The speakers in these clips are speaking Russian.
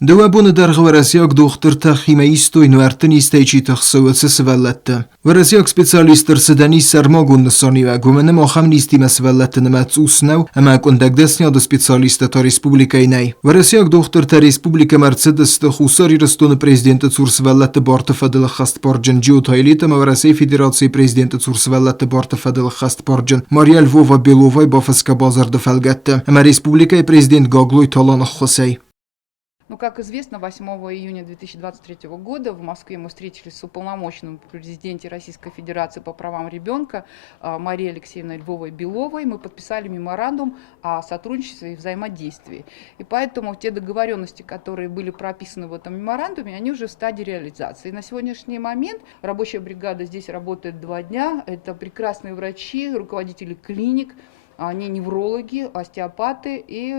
دوابون درغ ورزیاک دختر تخیمه ایستوی نوارتن ایستایچی تخصوت سوالت. ورزیاک سپیциالیستر سدانی سرماگون نسانی و گومنه ماخم نیستی مسوالت نمت اوسنو اما کندک دستنیا دو سپیциالیست تا ریسپوبلیکای نی. ورزیاک دختر تا ریسپوبلیک مرسدس تخوصاری رستون پرزیدنت تور سوالت بارت فدل خست پارجن جیو تایلیت ما ورزی فدراسیون پرزیدنت تور سوالت بارت فدل خست پارجن ماریا لووا بیلووای با فسک بازار دفلگت. اما ریسپوبلیکای پرزیدنت گاگلوی تالان خصی. Ну, как известно, 8 июня 2023 года в Москве мы встретились с уполномоченным президентом Российской Федерации по правам ребенка Марией Алексеевной Львовой-Беловой. Мы подписали меморандум о сотрудничестве и взаимодействии. И поэтому те договоренности, которые были прописаны в этом меморандуме, они уже в стадии реализации. И на сегодняшний момент рабочая бригада здесь работает 2 дня. Это прекрасные врачи, руководители клиник. Они неврологи, остеопаты и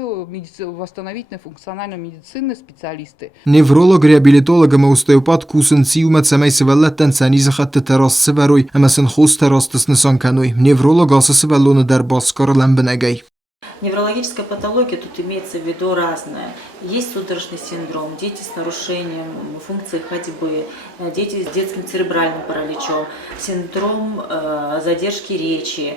восстановительной функциональной медицины специалисты. Невролог, реабилитолог, остеопат кусен сиумет самай севаллаттан саниз хатт терас северуй, ама сен хост терас тесnesan кануй. Невролог аса севаллоны дар баскар ламбенегай. Неврологическая патология тут имеется в виду разная. Есть судорожный синдром, дети с нарушением функции ходьбы, дети с детским церебральным параличом, синдром задержки речи.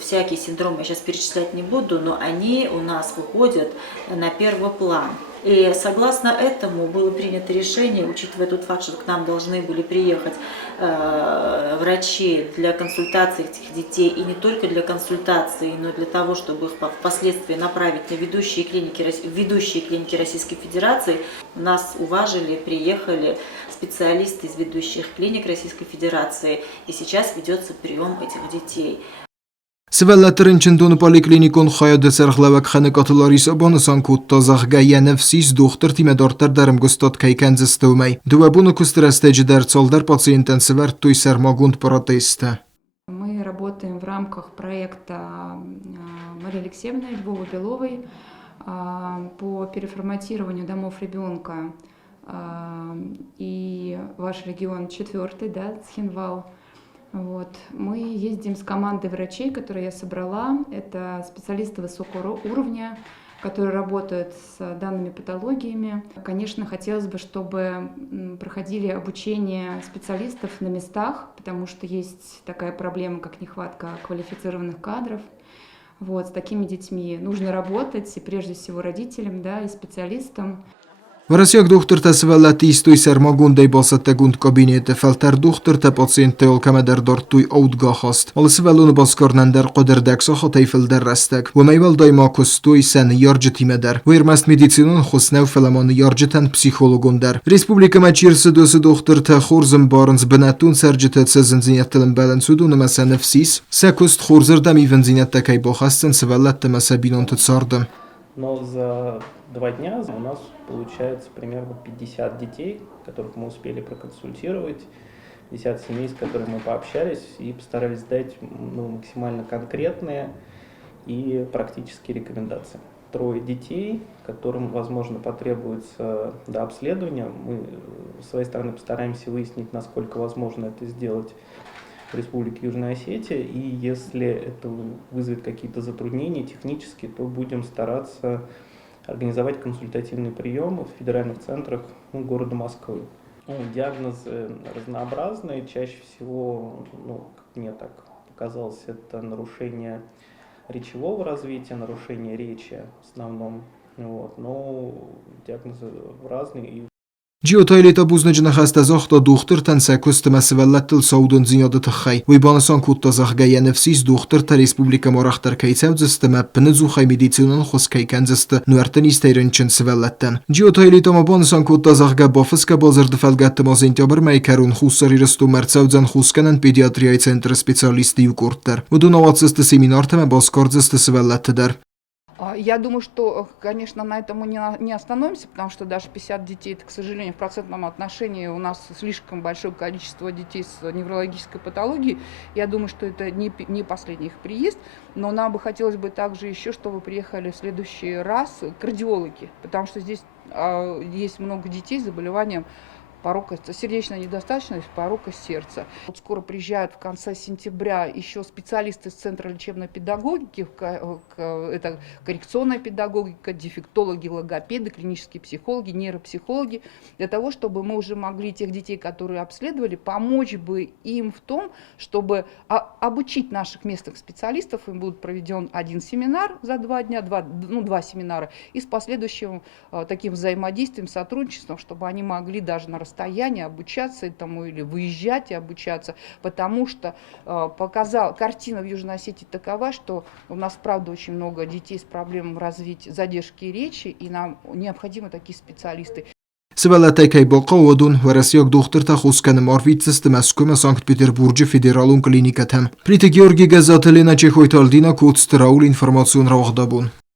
Всякие синдромы я сейчас перечислять не буду, но они у нас выходят на первый план. И согласно этому было принято решение, учитывая тот факт, что к нам должны были приехать врачи для консультации этих детей, и не только для консультации, но и для того, чтобы их впоследствии направить на ведущие клиники Российской Федерации. Нас уважили, приехали специалисты из ведущих клиник Российской Федерации, и сейчас ведется прием этих детей. سوالترین چندون پالیکلینیکون خواهد سرخلوک خانکاتلاری سابانسان کود تازخگاه نفسیس دختر تیم دارتر درم گستاد که کنز استومی. دوابون کستر استیج در سال در пациентен سورد توی سرماگوند پراتیسته. Мы работаем в рамках проекта Марии Алексеевны Львовой-Беловой по переформатированию домов ребенка. И ваш регион 4-й, да, Цхинвал. Вот. Мы ездим с командой врачей, которые я собрала. Это специалисты высокого уровня, которые работают с данными патологиями. Конечно, хотелось бы, чтобы проходили обучение специалистов на местах, потому что есть такая проблема, как нехватка квалифицированных кадров. Вот. С такими детьми нужно работать, и прежде всего родителям, да, и специалистам. ورزیاک دختر تا سوالتی استوی سرماگوندی باست تگوند کابینت فلتر دختر تا پاسینت تیول کم در دارت توی اودگاه هست. ولی سوالون باسکارنن در قدر دکسا خطای فل در رستک و میول دای ماکستوی سن یارجتی مدر. ویرمست مدیسینون خسنو فلمان یارجتن پسیخولوگون در. ریسپوبلیک مچیرس دوست دختر تا خورزم بارنز بناتون سرجتت سزنزینیت تلم بالانسودون مثلا نفسیس. سکست خورزر دمی ونزینیت تکای باخستن سوالت مسابینون تتصاردم. Но за 2 дня у нас получается примерно 50 детей, которых мы успели проконсультировать, 50 семей, с которыми мы пообщались и постарались дать максимально конкретные и практические рекомендации. 3 детей, которым, возможно, потребуется обследования. Мы с своей стороны постараемся выяснить, насколько возможно это сделать в Республике Южная Осетия, и если это вызовет какие-то затруднения технические, то будем стараться организовать консультативный прием в федеральных центрах города Москвы. Диагнозы разнообразные, чаще всего, как мне так показалось, это нарушение речевого развития, нарушение речи в основном, но диагнозы разные. جیو تایلیتا بوزنج نخست از آخت دختر تن سکست مسئولت تل سعودن زیاده تخی وی بانسان کود تازخگاه نفسیس دختر تا ریسپوبلیک مارختر کیساو زسته مپنزو خی مدیسیونن خس کی کنزسته نورتن ایستیرن چن سولتن جیو تایلیتا ما بانسان کود تازخگاه بافس که بازر دفلگت مازینتیا بر میکرون خوصاری رستو مرساو زن خوصکنن پیدیاتریای سنتر سپیциالیستی و کورتر و دو نواتسست سیمینار تم باسکارزست سولت در Я думаю, что, конечно, на этом мы не остановимся, потому что даже 50 детей, это, к сожалению, в процентном отношении у нас слишком большое количество детей с неврологической патологией. Я думаю, что это не последний их приезд, но нам бы хотелось бы также еще, чтобы приехали в следующий раз кардиологи, потому что здесь есть много детей с заболеванием порока, сердечная недостаточность, порока сердца. Вот скоро приезжают в конце сентября еще специалисты из Центра лечебной педагогики, это коррекционная педагогика, дефектологи, логопеды, клинические психологи, нейропсихологи, для того, чтобы мы уже могли тех детей, которые обследовали, помочь бы им в том, чтобы обучить наших местных специалистов. Им будет проведен один семинар за 2 дня, два семинара, и с последующим таким взаимодействием, сотрудничеством, чтобы они могли даже на расстоянии обучаться этому или выезжать и обучаться, потому что картина в Южной Осетии такова, что у нас, правда, очень много детей с проблемами развития задержки речи, и нам необходимы такие специалисты. Севелетекей боқауадун ورسیاق دختر تا خوسکن مارویت سیستم اسکوم سانکت پتربورج فدرالون کلینیکت هم. پریت گیورگی گزاتلین چه خویتالدینا کوتستراول اینفورماسیون را وقت بون.